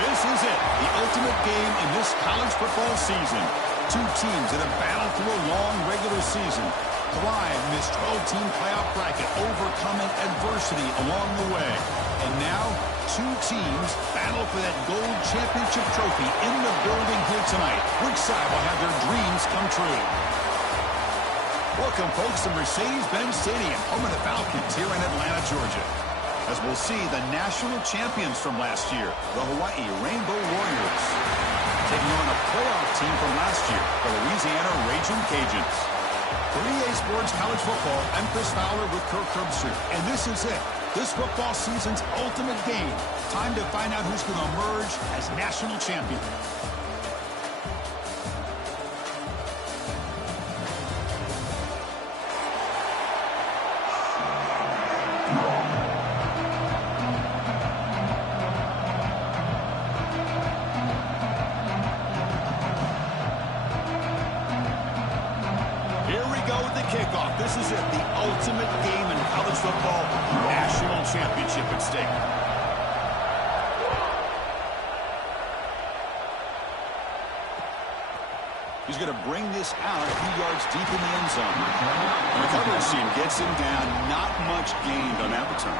This is it, the ultimate game in this college football season. Two teams that have battled through a long regular season, thrive in this 12-team playoff bracket, overcoming adversity along the way. And now, two teams battle for that gold championship trophy in the building here tonight. Which side will have their dreams come true? Welcome, folks, to Mercedes-Benz Stadium, home of the Falcons here in Atlanta, Georgia, as we'll see the national champions from last year, the Hawaii Rainbow Warriors, taking on a playoff team from last year, the Louisiana Raging Cajuns. For EA Sports College Football, I'm Chris Fowler with Kirk Herbstreit, and this is it, this football season's ultimate game. Time to find out who's going to emerge as national champion. Kickoff. This is it, the ultimate game in college football, national championship at stake. He's going to bring this out a few yards deep in the end zone. And the coverage team gets him down, not much gained on that return.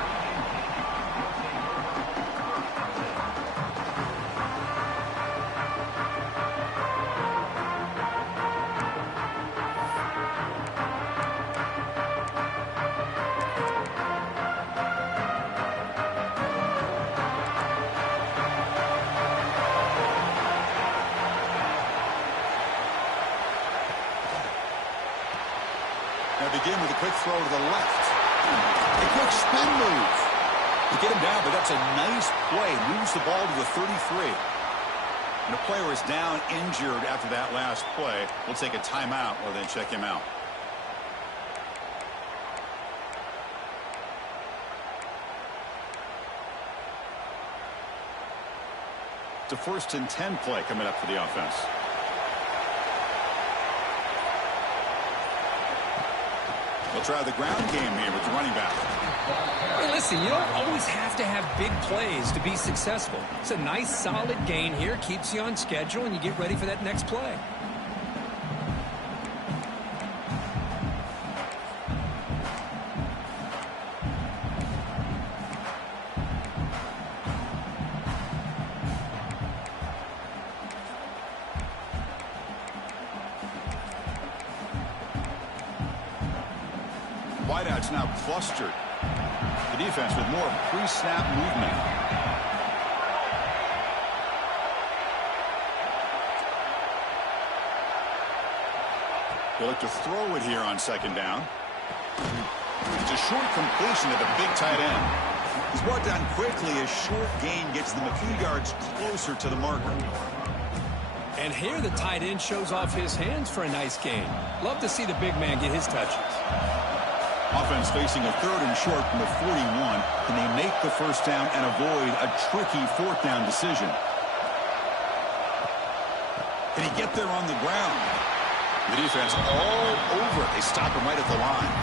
Begin with a quick throw to the left. A quick spin move. To get him down, but that's a nice play. Moves the ball to the 33. And the player is down injured after that last play. We'll take a timeout or then check him out. It's a 1st and 10 play coming up for the offense. We'll try the ground game here with the running back. Hey, listen, you don't always have to have big plays to be successful. It's a nice, solid gain here. Keeps you on schedule, and you get ready for that next play. Wideouts now clustered. The defense with more pre-snap movement. They look to throw it here on 2nd down. It's a short completion to the big tight end. He's brought down quickly. A short gain gets them a few yards closer to the marker. And here the tight end shows off his hands for a nice gain. Love to see the big man get his touches. Offense facing a 3rd and short from the 41. Can they make the 1st down and avoid a tricky 4th down decision? Can he get there on the ground? The defense all over it. They stop him right at the line.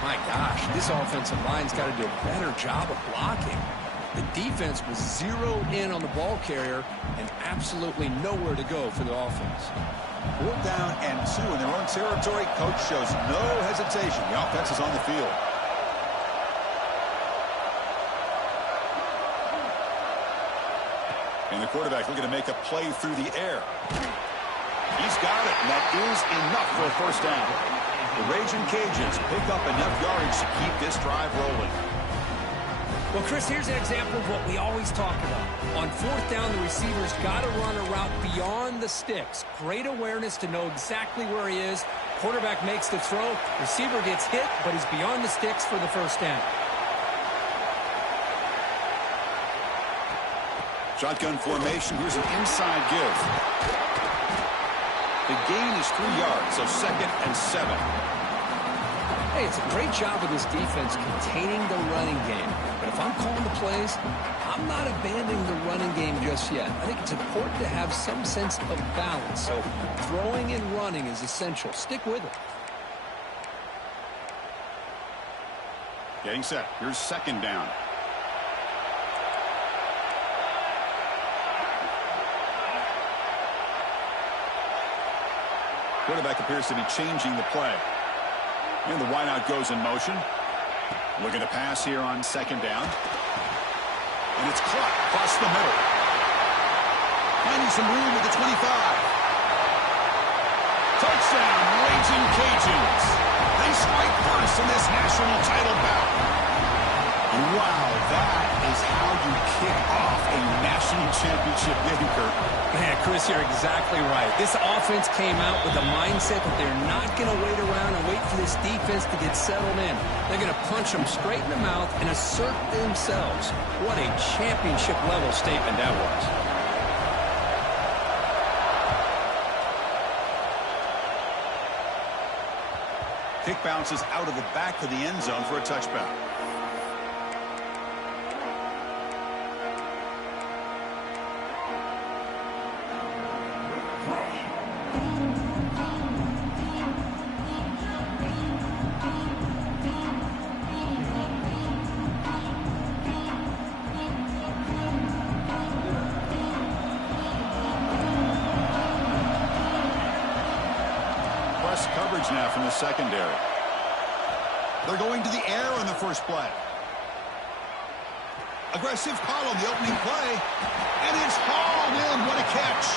My gosh, this offensive line's got to do a better job of blocking. The defense was zeroed in on the ball carrier and absolutely nowhere to go for the offense. 4th down and 2 in their own territory. Coach shows no hesitation. The offense is on the field. And the quarterback looking to make a play through the air. He's got it, and that is enough for a 1st down. The Raging Cajuns pick up enough yardage to keep this drive rolling. Well, Chris, here's an example of what we always talk about. On fourth down, the receiver's got to run a route beyond the sticks. Great awareness to know exactly where he is. Quarterback makes the throw. Receiver gets hit, but he's beyond the sticks for the first down. Shotgun formation. Here's an inside give. The gain is 3 yards, so 2nd and 7. Hey, it's a great job of this defense containing the running game. But if I'm calling the plays, I'm not abandoning the running game just yet. I think it's important to have some sense of balance. So throwing and running is essential. Stick with it. Getting set. Here's 2nd down. Quarterback appears to be changing the play. And the wideout goes in motion. Looking to pass here on 2nd down. And it's caught across the middle. Finding some room at the 25. Touchdown, Raging Cajuns. They strike first in this national title bout. And wow, that is how you kick off a national championship game, Kurt. Man, Chris, you're exactly right. This offense came out with the mindset that they're not going to wait around and wait for this defense to get settled in. They're going to punch them straight in the mouth and assert themselves. What a championship-level statement that was. Kick bounces out of the back of the end zone for a touchback. Coverage now from the secondary. They're going to the air on the first play. Aggressive call on the opening play. And it's hauled in. What a catch.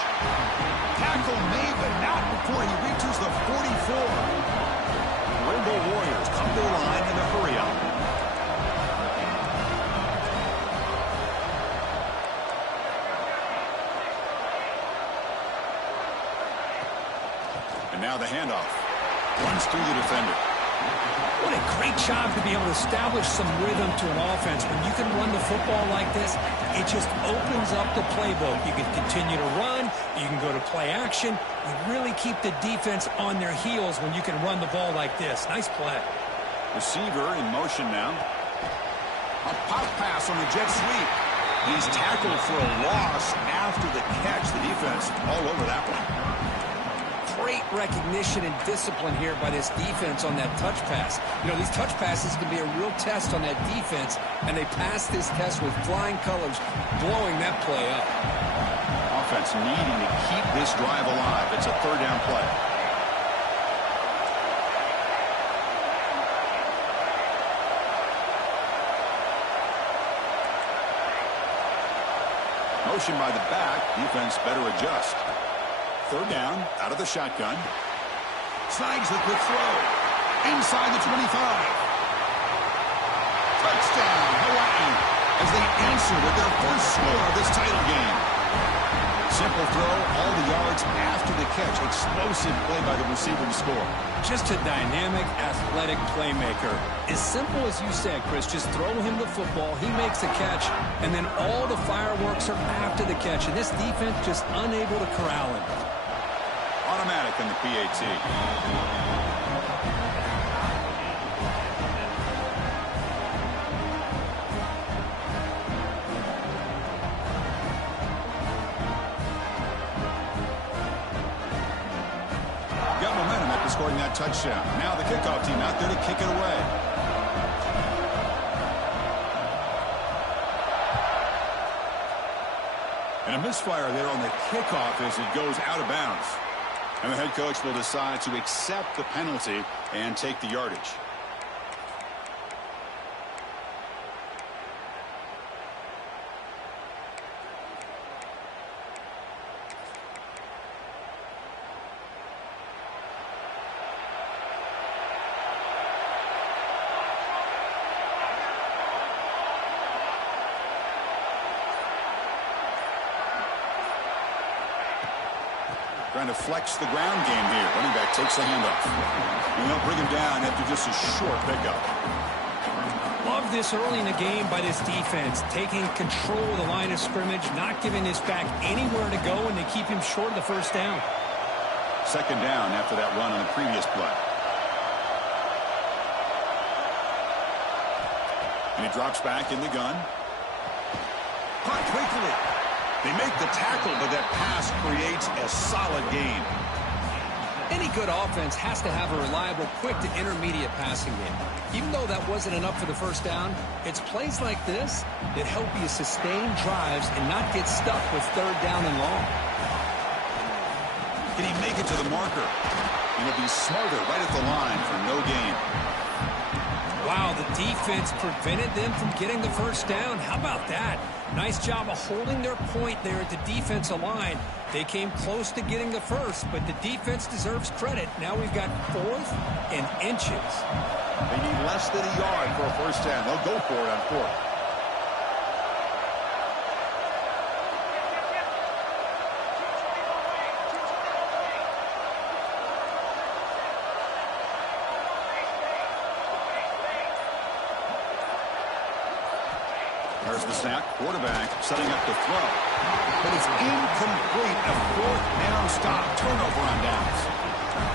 Tackle made, but not before he reaches the 44. Rainbow Warriors come to the line in a hurry up. And now the handoff. Runs through the defender. What a great job to be able to establish some rhythm to an offense. When you can run the football like this, it just opens up the playbook. You can continue to run. You can go to play action. You really keep the defense on their heels when you can run the ball like this. Nice play. Receiver in motion now. A pop pass on the jet sweep. He's tackled for a loss after the catch. The defense all over that one. Great recognition and discipline here by this defense on that touch pass. You know, these touch passes can be a real test on that defense, and they passed this test with flying colors, blowing that play up. Offense needing to keep this drive alive. It's a 3rd down play. Motion by the back. Defense better adjust. 3rd down, out of the shotgun. Snags the quick throw. Inside the 25. Touchdown, Hawaii, as they answer with their first score of this title game. Simple throw, all the yards after the catch. Explosive play by the receiver to score. Just a dynamic, athletic playmaker. As simple as you said, Chris, just throw him the football, he makes a catch, and then all the fireworks are after the catch. And this defense just unable to corral him. Automatic in the PAT. Got momentum after scoring that touchdown. Now the kickoff team out there to kick it away. And a misfire there on the kickoff as it goes out of bounds. And the head coach will decide to accept the penalty and take the yardage. Trying to flex the ground game here. Running back takes the handoff. And they'll bring him down after just a short pickup. Love this early in the game by this defense, taking control of the line of scrimmage, not giving this back anywhere to go, and they keep him short of the first down. Second down after that run on the previous play. And he drops back in the gun. Caught quickly. They make the tackle, but that pass creates a solid gain. Any good offense has to have a reliable, quick to intermediate passing game. Even though that wasn't enough for the first down, it's plays like this that help you sustain drives and not get stuck with third down and long. Can he make it to the marker? And he'll be smarter right at the line for no gain. Wow, the defense prevented them from getting the first down. How about that? Nice job of holding their point there at the defensive line. They came close to getting the first, but the defense deserves credit. Now we've got 4th and inches. They need less than a yard for a first down. They'll go for it on 4th. There's the snap. Quarterback setting up to throw. But it's incomplete. A 4th down stop. Turnover on downs.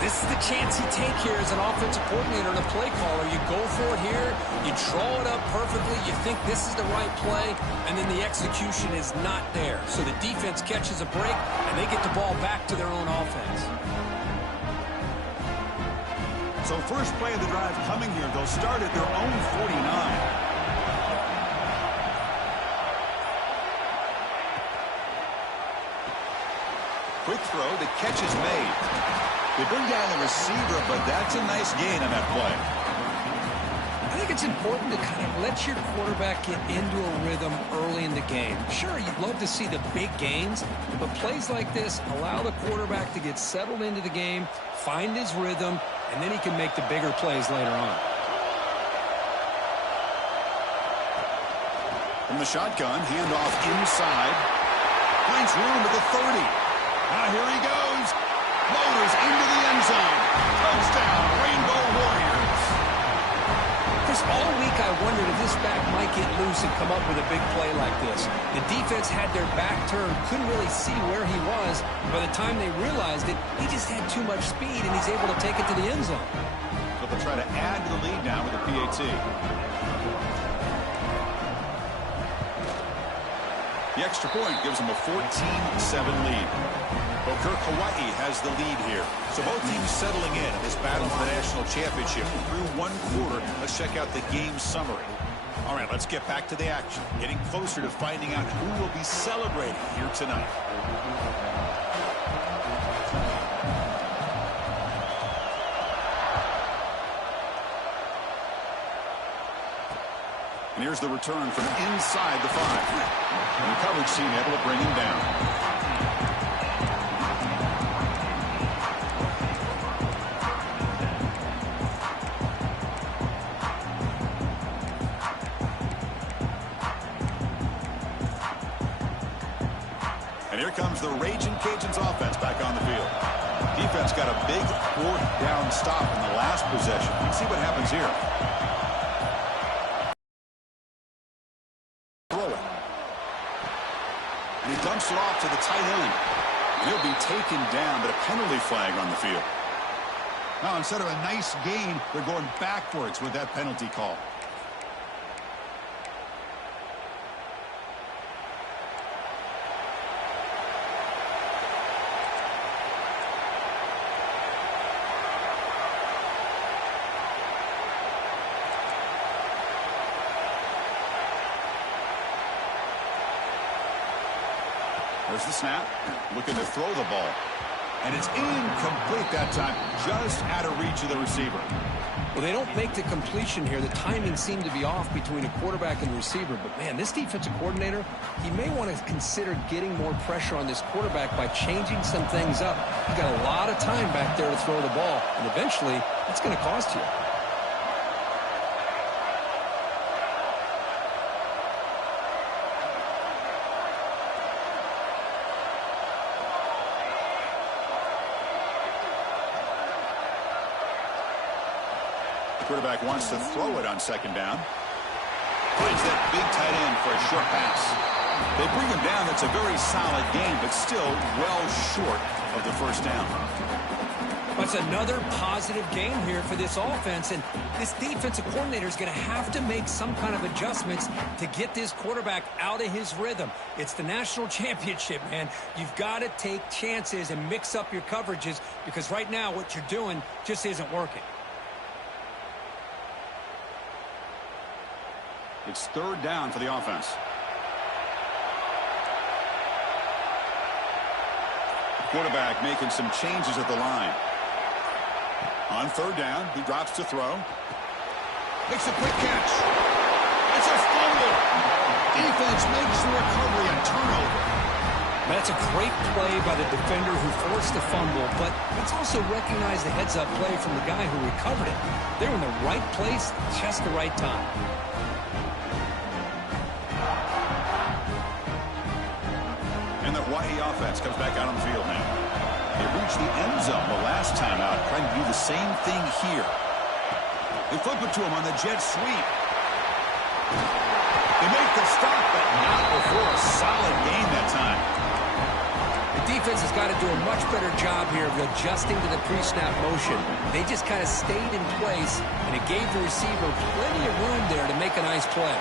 This is the chance you take here as an offensive coordinator and a play caller. You go for it here. You draw it up perfectly. You think this is the right play, and then the execution is not there. So the defense catches a break, and they get the ball back to their own offense. So first play of the drive coming here. They'll start at their own 49. Quick throw. The catch is made. They bring down the receiver, but that's a nice gain on that play. I think it's important to kind of let your quarterback get into a rhythm early in the game. Sure, you'd love to see the big gains, but plays like this allow the quarterback to get settled into the game, find his rhythm, and then he can make the bigger plays later on. From the shotgun, handoff inside. Finds room at the 30. Now here he goes. Motors into the end zone. Touchdown, Rainbow Warriors. Chris, all week I wondered if this back might get loose and come up with a big play like this. The defense had their back turned, couldn't really see where he was. By the time they realized it, he just had too much speed, and he's able to take it to the end zone. So they'll try to add to the lead now with a PAT. The extra point gives them a 14-7 lead. Kirk, Hawaii has the lead here. So both teams settling in this battle for the national championship through one quarter. Let's check out the game summary. All right, let's get back to the action. Getting closer to finding out who will be celebrating here tonight. And here's the return from inside the 5. And the coverage team able to bring him down. Here comes the Raging Cajuns offense back on the field. Defense got a big 4th down stop in the last possession. Let's see what happens here. Throw it. And he dumps it off to the tight end. He'll be taken down, but a penalty flag on the field. Now, instead of a nice gain, they're going backwards with that penalty call. There's the snap, looking to throw the ball. And it's incomplete that time, just out of reach of the receiver. Well, they don't make the completion here. The timing seemed to be off between a quarterback and receiver. But, man, this defensive coordinator, he may want to consider getting more pressure on this quarterback by changing some things up. He's got a lot of time back there to throw the ball, and eventually that's going to cost you. Quarterback wants to throw it on second down. Finds that big tight end for a short pass. They bring him down. That's a very solid game, but still well short of the first down. That's another positive game here for this offense, and this defensive coordinator is going to have to make some kind of adjustments to get this quarterback out of his rhythm. It's the national championship, man. You've got to take chances and mix up your coverages, because right now what you're doing just isn't working. It's third down for the offense. Quarterback making some changes at the line. On third down, he drops to throw. Makes a quick catch. It's a fumble. Defense makes the recovery, a turnover. That's a great play by the defender who forced the fumble, but let's also recognize the heads-up play from the guy who recovered it. They're in the right place, just the right time. And the Hawaii offense comes back out on the field now. They reached the end zone the last time out, trying to do the same thing here. They flip it to him on the jet sweep. They make the stop, but not before a solid gain that time. The defense has got to do a much better job here of adjusting to the pre-snap motion. They just kind of stayed in place, and it gave the receiver plenty of room there to make a nice play.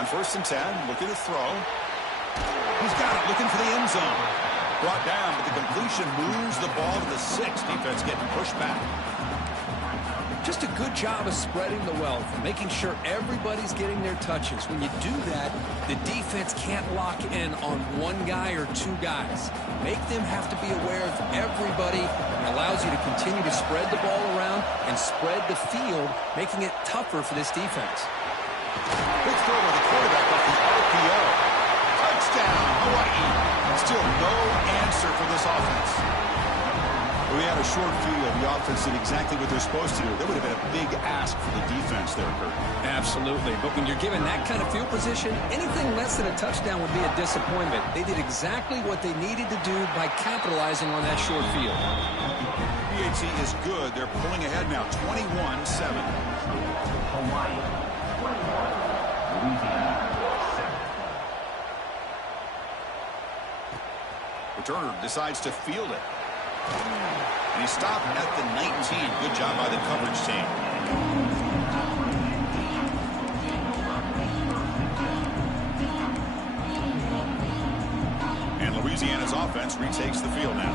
On 1st and 10, looking to throw. He's got it, looking for the end zone. Brought down, but the completion moves the ball to the 6. Defense getting pushed back. Just a good job of spreading the wealth, making sure everybody's getting their touches. When you do that, the defense can't lock in on one guy or two guys. Make them have to be aware of everybody, and allows you to continue to spread the ball around and spread the field, making it tougher for this defense. Big throw to the quarterback off the RPO. Touchdown, Hawaii. Still no answer for this offense. We had a short field. The offense did exactly what they're supposed to do. That would have been a big ask for the defense there, Kurt. Absolutely. But when you're given that kind of field position, anything less than a touchdown would be a disappointment. They did exactly what they needed to do by capitalizing on that short field. PAT is good. They're pulling ahead now, 21-7. Hawaii. Louisiana. Returner decides to field it. And he stopped at the 19. Good job by the coverage team. And Louisiana's offense retakes the field now.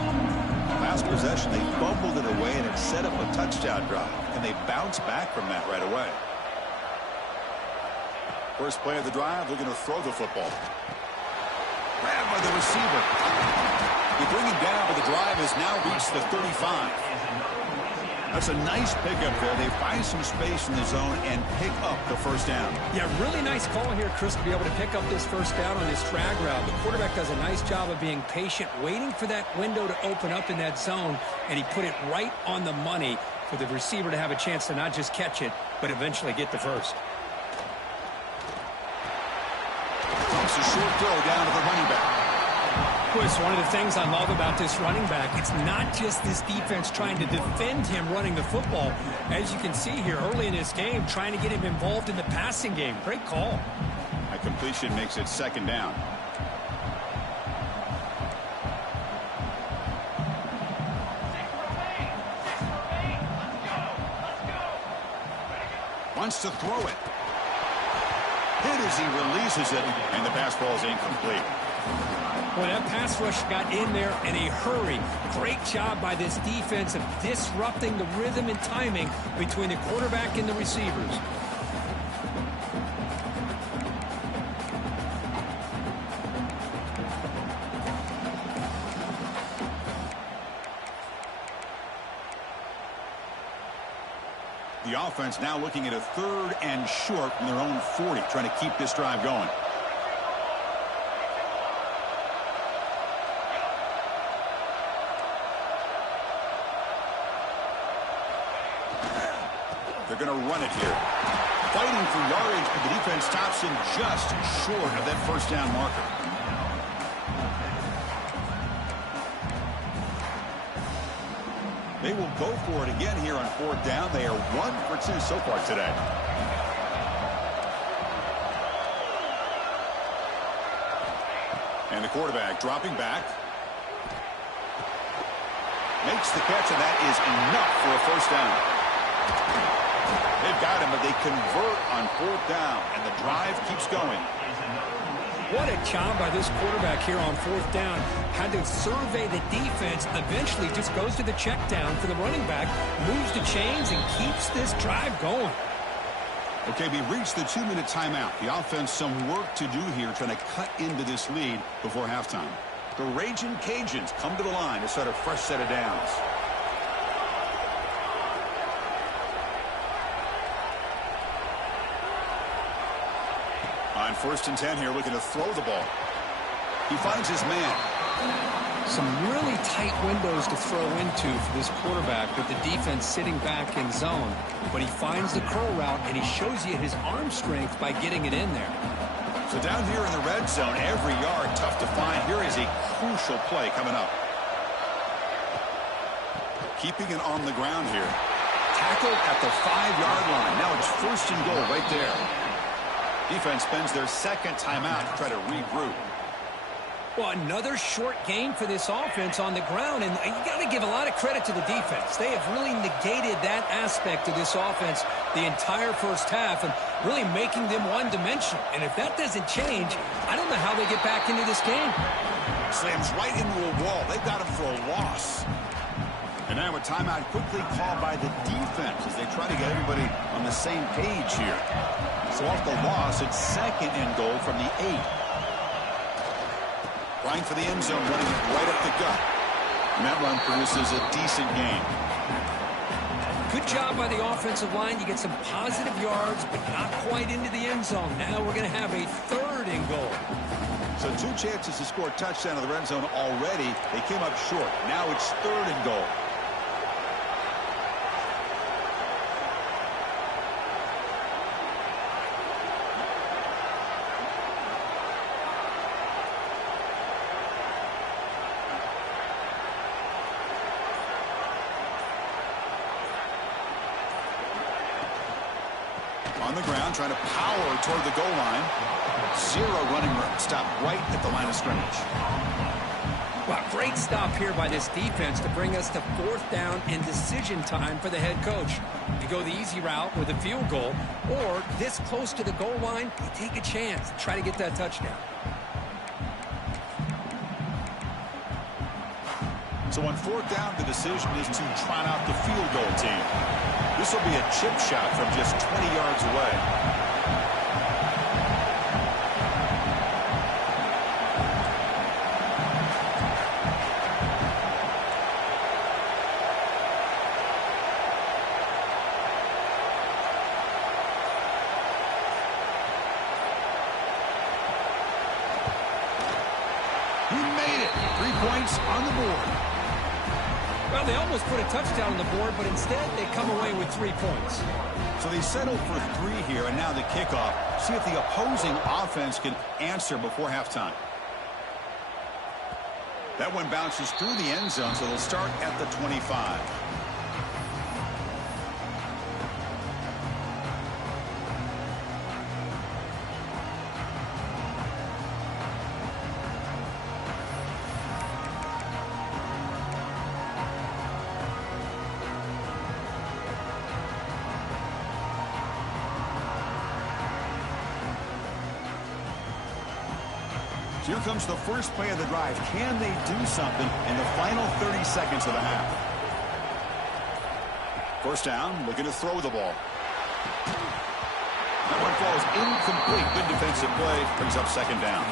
Last possession, they fumbled it away, and it set up a touchdown drive. And they bounce back from that right away. First play of the drive, looking to throw the football. Grabbed by the receiver. They bring him down, but the drive has now reached the 35. That's a nice pickup there. They find some space in the zone and pick up the first down. Yeah, really nice call here, Chris, to be able to pick up this first down on this drag route. The quarterback does a nice job of being patient, waiting for that window to open up in that zone, and he put it right on the money for the receiver to have a chance to not just catch it, but eventually get the first. It's a short throw down to the running back. Chris, one of the things I love about this running back, it's not just this defense trying to defend him running the football. As you can see here early in this game, trying to get him involved in the passing game. Great call. A completion makes it second down. Wants to throw it. Hit as he releases it, and the pass ball is incomplete. Well, that pass rush got in there in a hurry. Great job by this defense of disrupting the rhythm and timing between the quarterback and the receivers. The offense now looking at a 3rd and short from their own 40, trying to keep this drive going. They're going to run it here. Fighting for yardage, but the defense stops him just short of that first down marker. They will go for it again here on 4th down. They are 1 for 2 so far today. And the quarterback dropping back. Makes the catch, and that is enough for a 1st down. They've got him, but they convert on 4th down, and the drive keeps going. What a job by this quarterback here on 4th down. Had to survey the defense, eventually just goes to the check down for the running back, moves the chains, and keeps this drive going. Okay, we reached the 2-minute timeout. The offense some work to do here, trying to cut into this lead before halftime. The Raging Cajuns come to the line to start a fresh set of downs. On 1st and 10 here, looking to throw the ball. He finds his man. Some really tight windows to throw into for this quarterback with the defense sitting back in zone. But he finds the curl route, and he shows you his arm strength by getting it in there. So down here in the red zone, every yard tough to find. Here is a crucial play coming up. Keeping it on the ground here. Tackled at the 5-yard line. Now it's 1st and goal right there. Defense spends their 2nd timeout to try to regroup. Well, another short game for this offense on the ground, and you got to give a lot of credit to the defense. They have really negated that aspect of this offense the entire 1st half and really making them one-dimensional. And if that doesn't change, I don't know how they get back into this game. Slams right into a wall. They've got him for a loss. And now a timeout quickly called by the defense as they try to get everybody on the same page here. So off the loss, it's 2nd and goal from the 8. Trying for the end zone, running it right up the gut. And that run produces a decent gain. Good job by the offensive line. You get some positive yards, but not quite into the end zone. Now we're going to have a 3rd and goal. So 2 chances to score a touchdown in the red zone already. They came up short. Now it's 3rd and goal. On the ground, trying to power toward the goal line. 0 running stop right at the line of scrimmage. Well, great stop here by this defense to bring us to 4th down and decision time for the head coach. You go the easy route with a field goal, or this close to the goal line, you take a chance to try to get that touchdown. So on 4th down, the decision is to trot out the field goal team. This will be a chip shot from just 20 yards away. He made it. 3 points on the board. Well, they almost put a touchdown on the board, but instead they come away with 3 points. So they settled for 3 here, and now the kickoff. See if the opposing offense can answer before halftime. That one bounces through the end zone, so they'll start at the 25. Here comes the first play of the drive. Can they do something in the final 30 seconds of the half? 1st down, looking to throw the ball. That one falls incomplete. Good defensive play. Brings up 2nd down.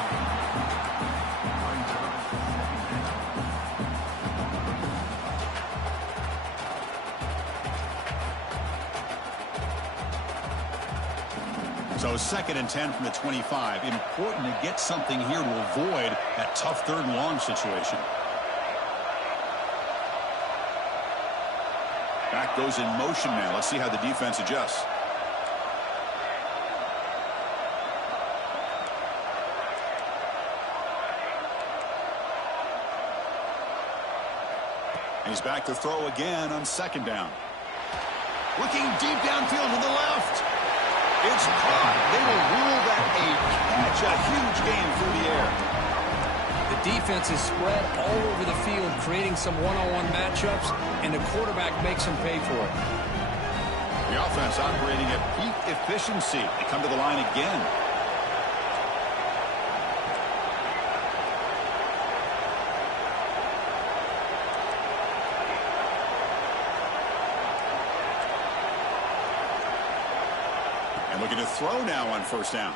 So 2nd and 10 from the 25. Important to get something here to avoid that tough 3rd and long situation. Back goes in motion now. Let's see how the defense adjusts. And he's back to throw again on second down. Looking deep downfield to the left. It's caught. They will rule that a catch. A huge gain through the air. The defense is spread all over the field, creating some one-on-one matchups, and the quarterback makes them pay for it. The offense operating at peak efficiency. They come to the line again. And looking to throw now on first down.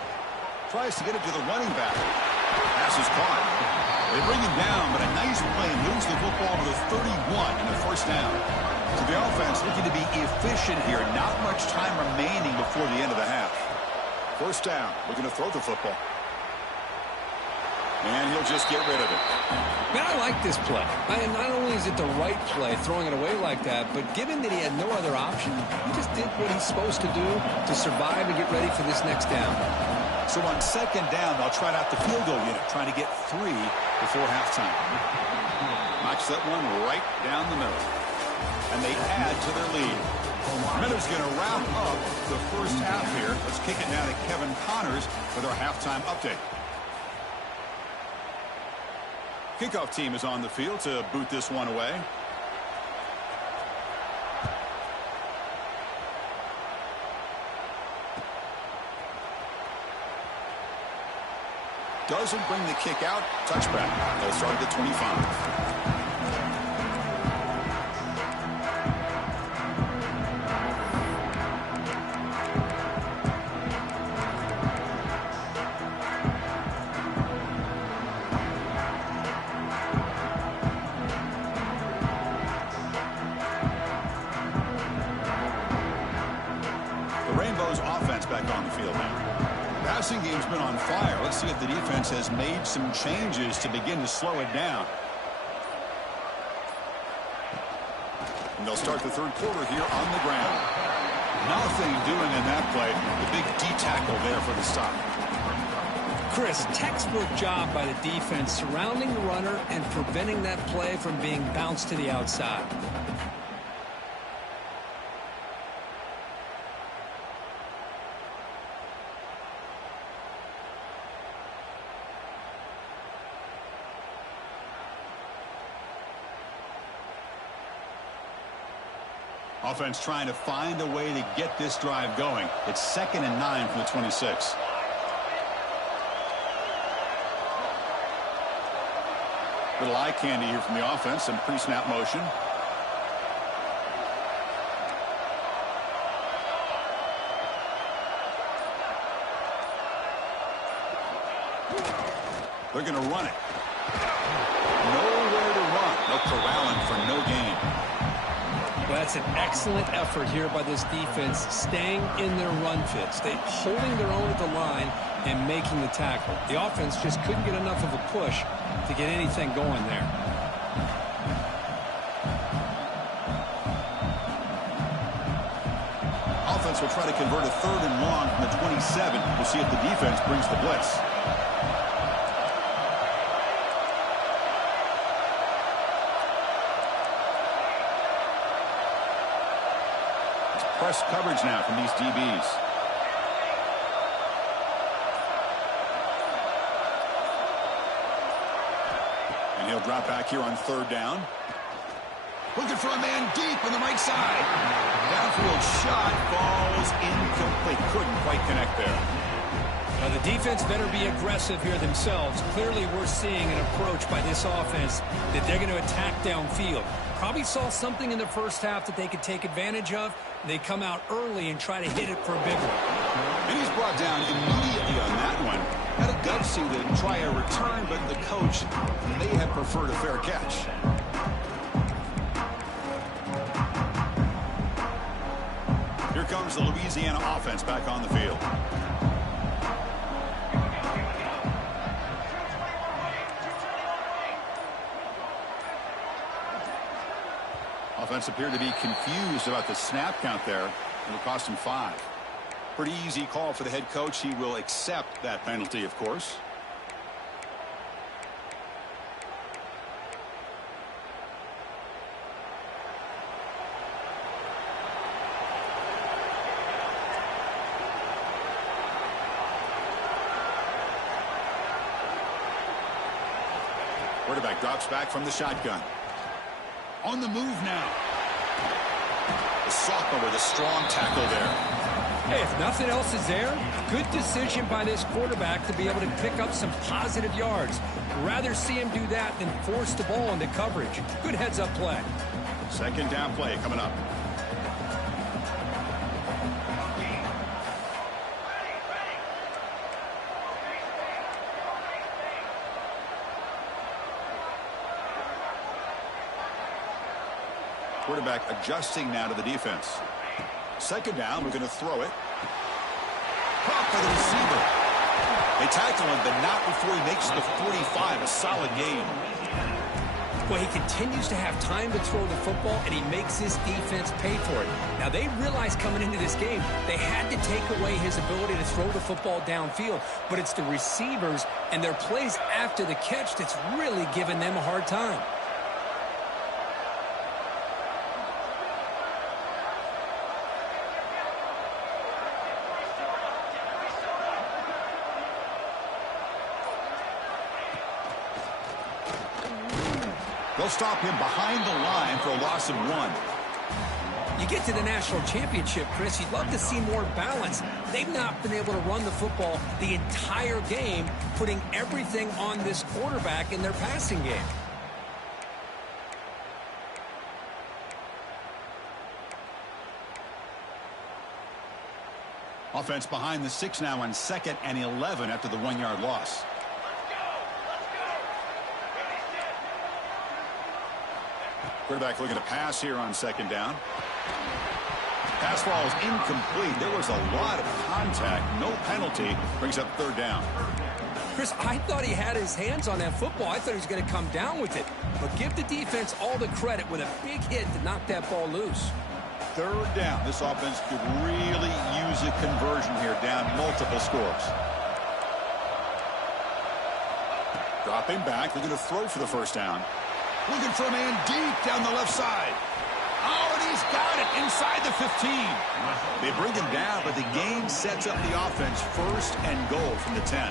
Tries to get it to the running back. Pass is caught. They bring him down, but a nice play moves the football to the 31 and a first down. So the offense looking to be efficient here. Not much time remaining before the end of the half. First down, looking to throw the football. And he'll just get rid of it. Man, I like this play. Not only is it the right play, throwing it away like that, but given that he had no other option, he just did what he's supposed to do to survive and get ready for this next down. So on second down, they'll try out the field goal unit, trying to get 3 before halftime. Knocks that one right down the middle. And they add to their lead. Miller's going to wrap up the first half here. Let's kick it now to Kevin Connors with our halftime update. Kickoff team is on the field to boot this one away. Doesn't bring the kick out. Touchback. They'll start at the 25. Rainbow's offense back on the field now. Passing game's been on fire. Let's see if the defense has made some changes to begin to slow it down. And they'll start the third quarter here on the ground. Nothing doing in that play. The big D tackle there for the stop. Chris, textbook job by the defense surrounding the runner and preventing that play from being bounced to the outside. Offense trying to find a way to get this drive going. It's 2nd and 9 from the 26. Little eye candy here from the offense. Some pre-snap motion. They're going to run it. Nowhere to run. They'll corral him for no gain. Well, that's an excellent effort here by this defense, staying in their run fits. They holding their own at the line and making the tackle. The offense just couldn't get enough of a push to get anything going there. Offense will try to convert a 3rd and long from the 27. We'll see if the defense brings the blitz. Press coverage now from these DBs. And he'll drop back here on 3rd down. Looking for a man deep on the right side. Downfield shot falls incomplete. Couldn't quite connect there. Now the defense better be aggressive here themselves. Clearly we're seeing an approach by this offense that they're going to attack downfield. Probably saw something in the first half that they could take advantage of. They come out early and try to hit it for a big one. And he's brought down immediately on that one. Had a gutsy to try a return, but the coach may have preferred a fair catch. Here comes the Louisiana offense back on the field. Offense appeared to be confused about the snap count there. It'll cost him 5. Pretty easy call for the head coach. He will accept that penalty, of course. Quarterback drops back from the shotgun. On the move now. The sophomore with a strong tackle there. Hey, if nothing else is there, good decision by this quarterback to be able to pick up some positive yards. Rather see him do that than force the ball into coverage. Good heads-up play. Second down play coming up. Quarterback adjusting now to the defense. Second down, we're going to throw it. Caught by the receiver. They tackle him, but not before he makes the 45. A solid game. Well, he continues to have time to throw the football, and he makes his defense pay for it. Now, they realized coming into this game, they had to take away his ability to throw the football downfield. But it's the receivers and their plays after the catch that's really giving them a hard time. They'll stop him behind the line for a loss of 1. You get to the national championship, Chris, you'd love to see more balance. They've not been able to run the football the entire game, putting everything on this quarterback in their passing game. Offense behind the 6 now on 2nd and 11 after the 1-yard loss. Quarterback looking to pass here on 2nd down. Pass ball is incomplete. There was a lot of contact. No penalty. Brings up 3rd down. Chris, I thought he had his hands on that football. I thought he was going to come down with it. But give the defense all the credit with a big hit to knock that ball loose. 3rd down. This offense could really use a conversion here, down multiple scores. Dropping back. They're going to throw for the 1st down. Looking for a man deep down the left side. Oh, and he's got it inside the 15. They bring him down, but the game sets up the offense 1st and goal from the 10.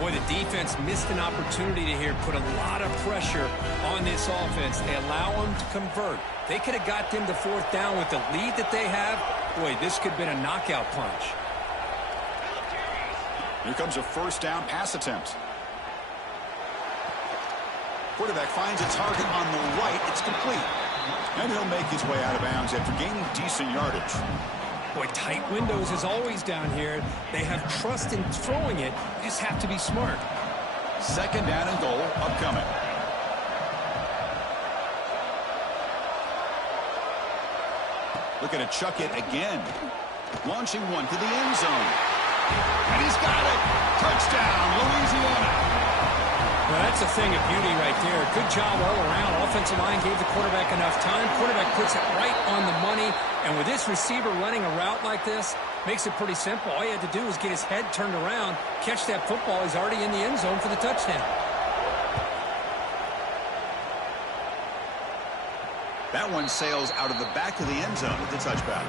Boy, the defense missed an opportunity to here put a lot of pressure on this offense. They allow them to convert. They could have got them to 4th down with the lead that they have. Boy, this could have been a knockout punch. Here comes a 1st down pass attempt. Quarterback finds a target on the right. It's complete. And he'll make his way out of bounds after gaining decent yardage. Boy, tight windows is always down here. They have trust in throwing it. You just have to be smart. 2nd down and goal upcoming. Looking to chuck it again. Launching one to the end zone. And he's got it. Touchdown, Louisiana. Well, that's a thing of beauty right there. Good job all around. Offensive line gave the quarterback enough time. Quarterback puts it right on the money. And with this receiver running a route like this, makes it pretty simple. All you had to do was get his head turned around, catch that football. He's already in the end zone for the touchdown. That one sails out of the back of the end zone with the touchback.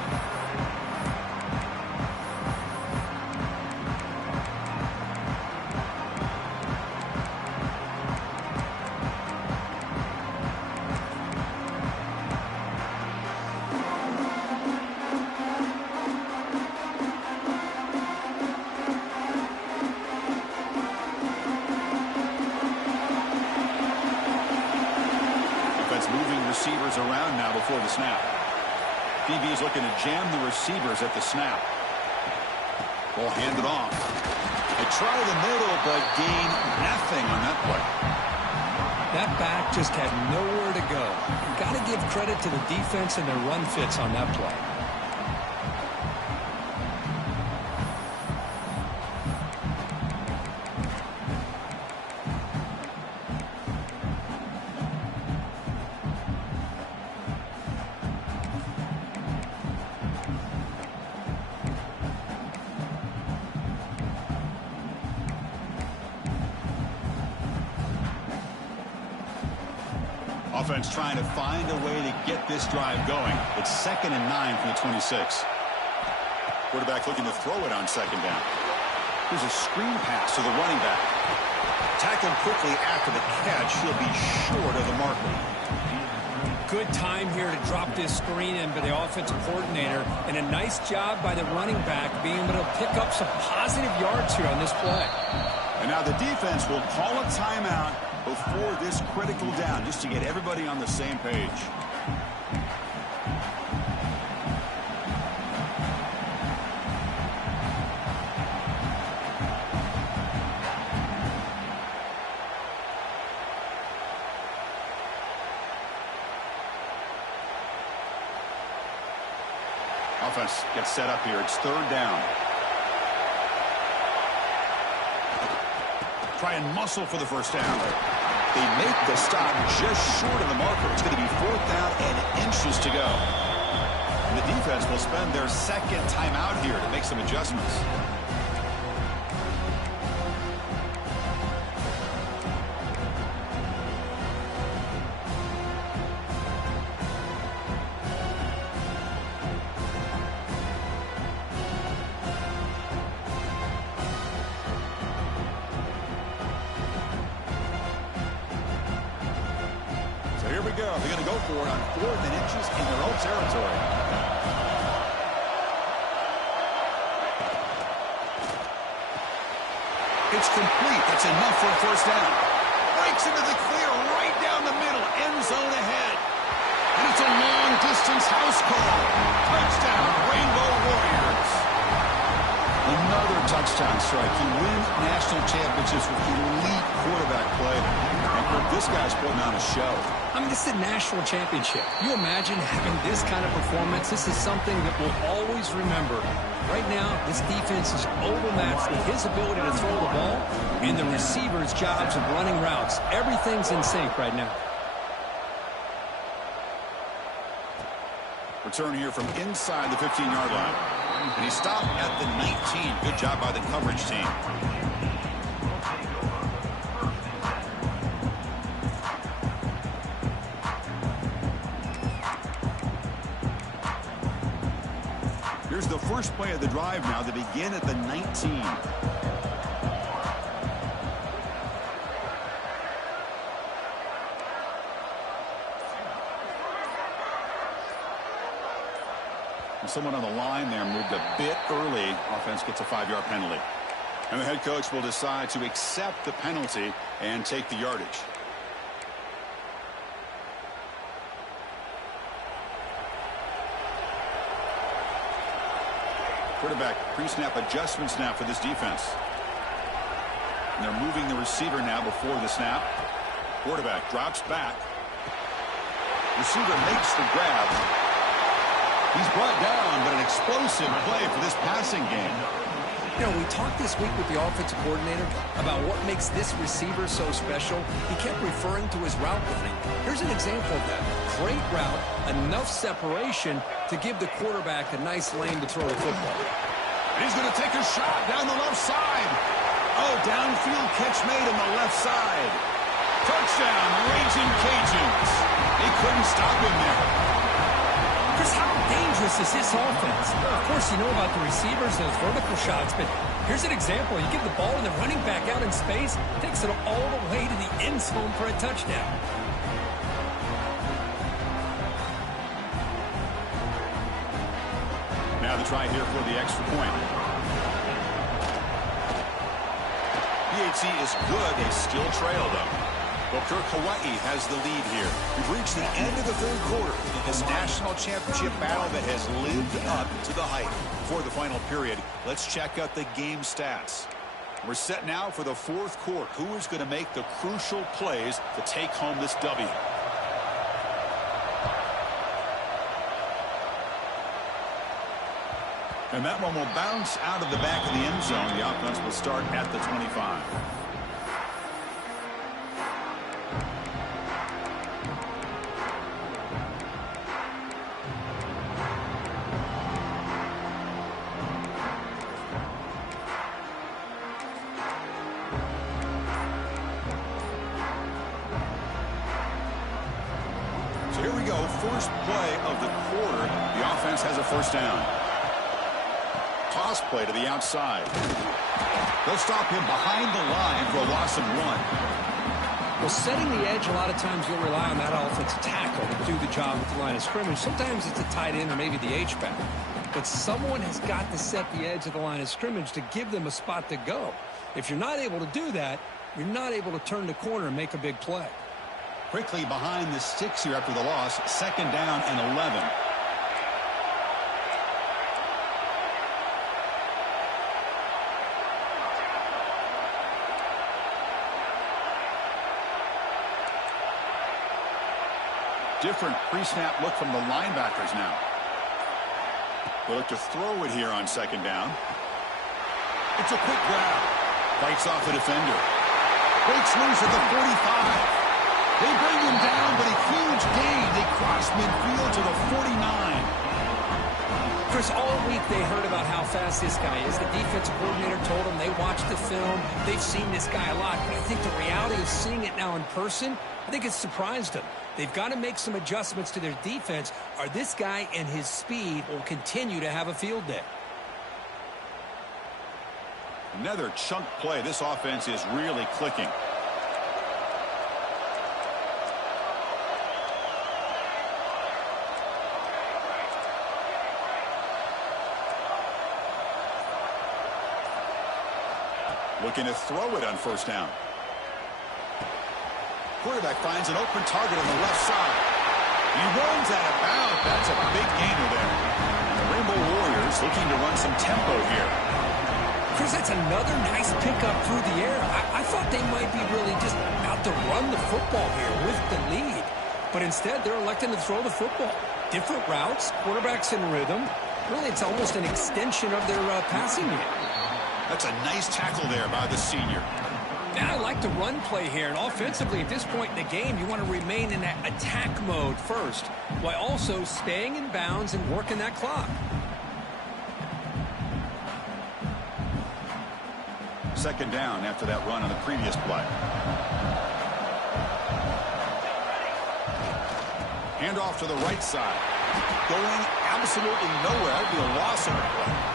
Receivers around now before the snap. DB is looking to jam the receivers at the snap. Ball handed off. They try the middle, but gain nothing on that play. That back just had nowhere to go. Got to give credit to the defense and their run fits on that play. Offense trying to find a way to get this drive going. It's 2nd and 9 from the 26. Quarterback looking to throw it on 2nd down. Here's a screen pass to the running back. Tackle quickly after the catch. He'll be short of the marker. Good time here to drop this screen in by the offensive coordinator, and a nice job by the running back being able to pick up some positive yards here on this play. And now the defense will call a timeout before this critical down, just to get everybody on the same page. Offense gets set up here. It's third down. Try and muscle for the first down. They make the stop just short of the marker. It's going to be fourth down and inches to go. And the defense will spend their second timeout here to make some adjustments. Here we go. They're going to go for it on 4th and inches in their own territory. It's complete. That's enough for a first down. Breaks into the clear right down the middle. End zone ahead. And it's a long-distance house call. Touchdown, Rainbow Warriors. Another touchdown strike. You win national championships with elite quarterback play. And this guy's putting on a show. I mean, this is a national championship. You imagine having this kind of performance? This is something that we'll always remember. Right now, this defense is overmatched with his ability to throw the ball and the receiver's jobs of running routes. Everything's in sync right now. Return here from inside the 15-yard line. And he stopped at the 19. Good job by the coverage team. Here's the first play of the drive now. They begin at the 19. And someone on the line there moved a bit early. Offense gets a 5-yard penalty. And the head coach will decide to accept the penalty and take the yardage. Quarterback pre-snap adjustments now for this defense. And they're moving the receiver now before the snap. Quarterback drops back. Receiver makes the grab. He's brought down, but an explosive play for this passing game. You know, we talked this week with the offensive coordinator about what makes this receiver so special. He kept referring to his route running. Here's an example of that. Great route, enough separation to give the quarterback a nice lane to throw the football. And he's going to take a shot down the left side. Oh, downfield catch made on the left side. Touchdown, Raging Cajuns. They couldn't stop him there. Chris, how dangerous is this offense? Of course, you know about the receivers and those vertical shots, but here's an example. You give the ball to the running back out in space, takes it all the way to the end zone for a touchdown. Now the try here for the extra point. PAT is good. They still trail, though. Well, Kirk, Hawaii has the lead here. We've reached the end of the third quarter in this national championship battle that has lived up to the hype. Before the final period, let's check out the game stats. We're set now for the fourth quarter. Who is going to make the crucial plays to take home this W? And that one will bounce out of the back of the end zone. The offense will start at the 25. So here we go. First play of the quarter. The offense has a first down. Toss play to the outside. They'll stop him behind the line for a loss of 1. Well, setting the edge, a lot of times you'll rely on that offensive tackle to do the job at the line of scrimmage. Sometimes it's a tight end or maybe the H-back. But someone has got to set the edge of the line of scrimmage to give them a spot to go. If you're not able to do that, you're not able to turn the corner and make a big play. Quickly behind the sticks here after the loss. 2nd down and 11. Different pre-snap look from the linebackers now. They'll look to throw it here on 2nd down. It's a quick grab. Fights off the defender. Breaks loose at the 45. They bring him down, but a huge gain. They cross midfield to the 49. Chris, all week they heard about how fast this guy is. The defensive coordinator told them they watched the film. They've seen this guy a lot. But I think the reality of seeing it now in person, I think it's surprised them. They've got to make some adjustments to their defense, or this guy and his speed will continue to have a field day. Another chunk play. This offense is really clicking. Looking to throw it on 1st down. Quarterback finds an open target on the left side. He runs out of bounds. That's a big gainer there. And the Rainbow Warriors looking to run some tempo here. Chris, that's another nice pickup through the air. I thought they might be really just out to run the football here with the lead. But instead, they're electing to throw the football. Different routes, quarterbacks in rhythm. Really, it's almost an extension of their passing game. That's a nice tackle there by the senior. Now I like the run play here, and offensively at this point in the game, you want to remain in that attack mode first, while also staying in bounds and working that clock. 2nd down after that run on the previous play. Handoff to the right side. Going absolutely nowhere. That'd be a loss on the play.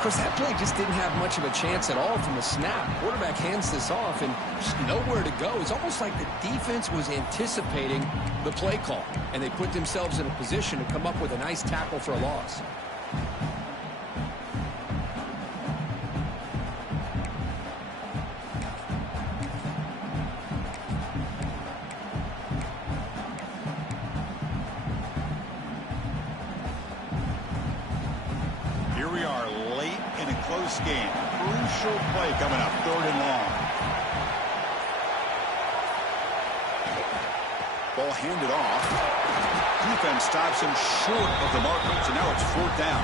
Chris, that play just didn't have much of a chance at all from the snap. Quarterback hands this off and just nowhere to go. It's almost like the defense was anticipating the play call, and they put themselves in a position to come up with a nice tackle for a loss. Game. Crucial play coming up. 3rd and long. Ball handed off. Defense stops him short of the marker, so now it's 4th down.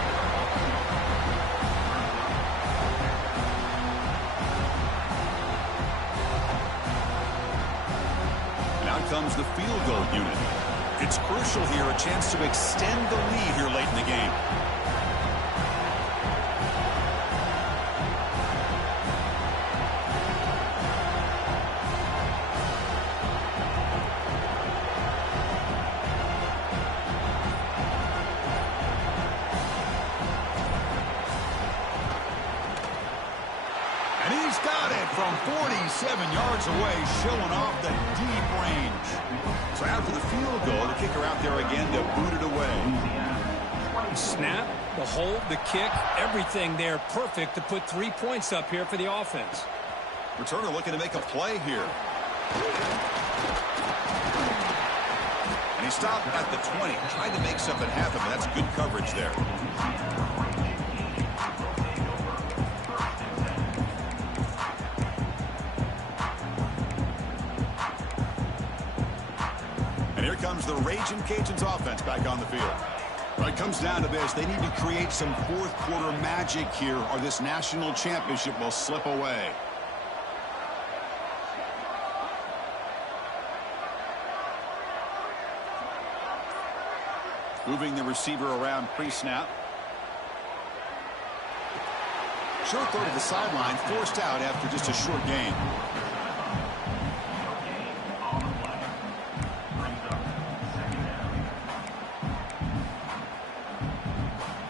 And out comes the field goal unit. It's crucial here, a chance to extend the lead here late in the game. From 47 yards away, showing off the deep range. So after the field goal, the kicker out there again to boot it away. Snap, the hold, the kick, everything there perfect to put 3 points up here for the offense. Returner looking to make a play here. And he stopped at the 20, tried to make something happen, but that's good coverage there. Here comes the Raging Cajuns offense back on the field. Well, it comes down to this. They need to create some 4th quarter magic here, or this national championship will slip away. Moving the receiver around pre-snap. Short throw to the sideline, forced out after just a short gain.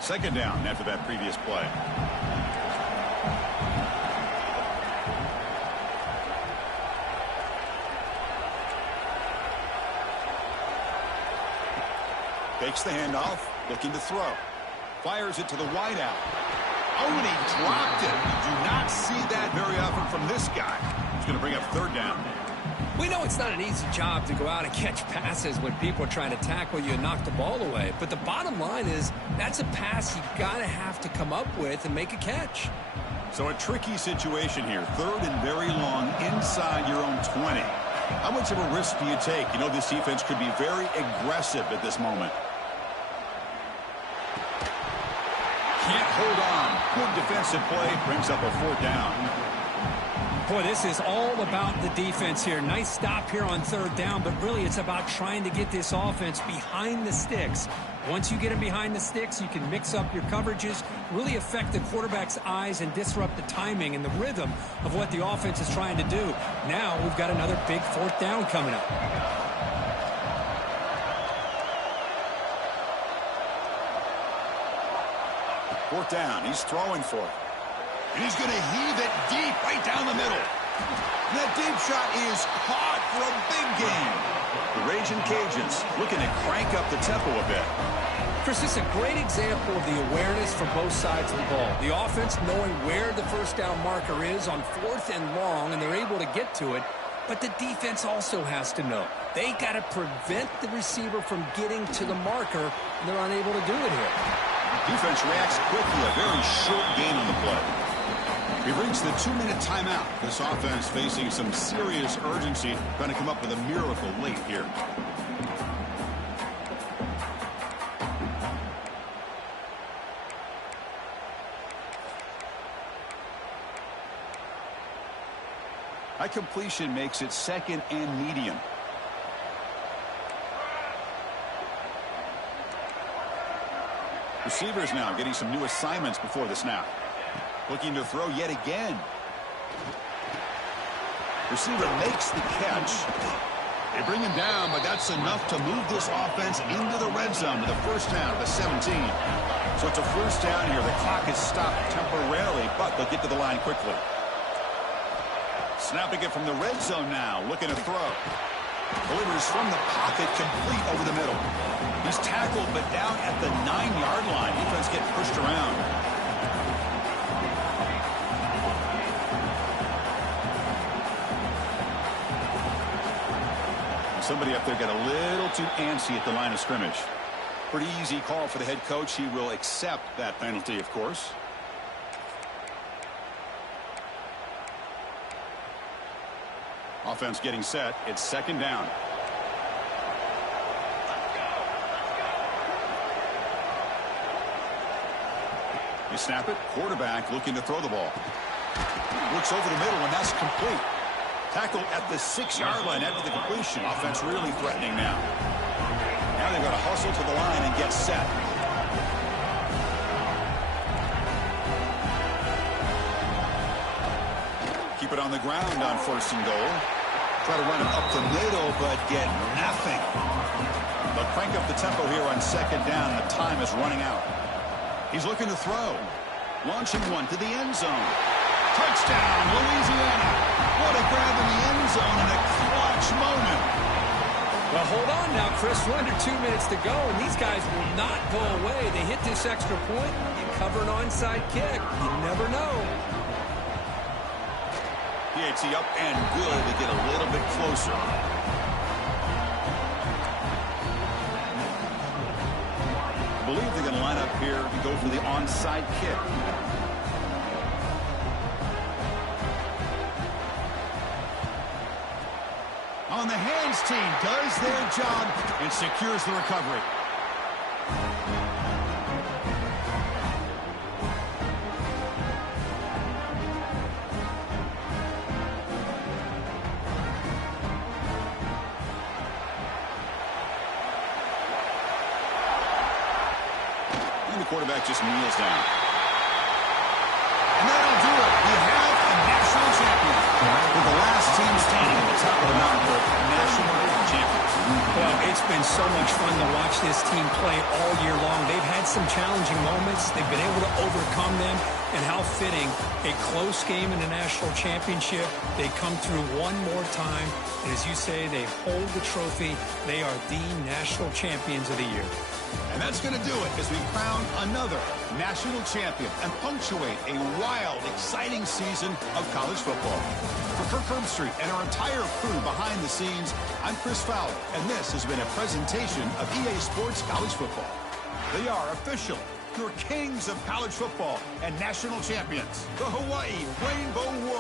Second down after that previous play. Takes the handoff, looking to throw. Fires it to the wideout. Oh, and he dropped it. You do not see that very often from this guy. He's going to bring up third down. We know it's not an easy job to go out and catch passes when people are trying to tackle you and knock the ball away. But the bottom line is that's a pass you got to have to come up with and make a catch. So a tricky situation here. Third and very long inside your own 20. How much of a risk do you take? You know this defense could be very aggressive at this moment. Can't hold on. Good defensive play. Brings up a fourth down. Boy, this is all about the defense here. Nice stop here on third down, but really it's about trying to get this offense behind the sticks. Once you get them behind the sticks, you can mix up your coverages, really affect the quarterback's eyes and disrupt the timing and the rhythm of what the offense is trying to do. Now we've got another big fourth down coming up. Fourth down. He's throwing for it. And he's going to heave it deep right down the middle. That deep shot is caught for a big gain. The Raging Cajuns looking to crank up the tempo a bit. Chris, this is a great example of the awareness for both sides of the ball. The offense knowing where the first down marker is on fourth and long, and they're able to get to it. But the defense also has to know. They got to prevent the receiver from getting to the marker, and they're unable to do it here. Defense reacts quickly. A very short gain on the play. We've reached the 2-minute timeout. This offense facing some serious urgency, trying to come up with a miracle late here. High completion makes it second and medium. Receivers now getting some new assignments before the snap. Looking to throw yet again. Receiver makes the catch. They bring him down, but that's enough to move this offense into the red zone to the first down of the 17. So it's a first down here. The clock is stopped temporarily, but they'll get to the line quickly. Snapping it from the red zone now, looking to throw. Delivers from the pocket, complete over the middle. He's tackled, but down at the 9-yard line. Defense getting pushed around. Somebody up there got a little too antsy at the line of scrimmage. Pretty easy call for the head coach. He will accept that penalty, of course. Offense getting set. It's second down. You snap it. Quarterback looking to throw the ball. Looks over the middle, and that's complete. Tackle at the 6-yard line after the completion. Offense really threatening now. Now they've got to hustle to the line and get set. Keep it on the ground on first and goal. Try to run it up the middle, but get nothing. They'll crank up the tempo here on second down. The time is running out. He's looking to throw. Launching one to the end zone. Touchdown, Louisiana. What a grab in the end zone in a clutch moment. Well, hold on now, Chris. We're under 2 minutes to go, and these guys will not go away. They hit this extra point. You cover an onside kick. You never know. PAT up and good to get a little bit closer. I believe they're going to line up here to go for the onside kick. On the hands team does their job and secures the recovery. And the quarterback just kneels down. And that'll do it. We have a national champion. With the last team standing at the top of the mountain for national champions. Well, it's been so much fun to watch watch this team play all year long. They've had some challenging moments. They've been able to overcome them. And how fitting, a close game in the national championship. They come through one more time. And as you say, they hold the trophy. They are the national champions of the year. And that's going to do it as we crown another national champion and punctuate a wild, exciting season of college football. For Kirk Herbstreit and our entire crew behind the scenes, I'm Chris Fowler, and this has been a presentation of EA Sports College Football. They are official, your kings of college football and national champions, the Hawaii Rainbow Warriors.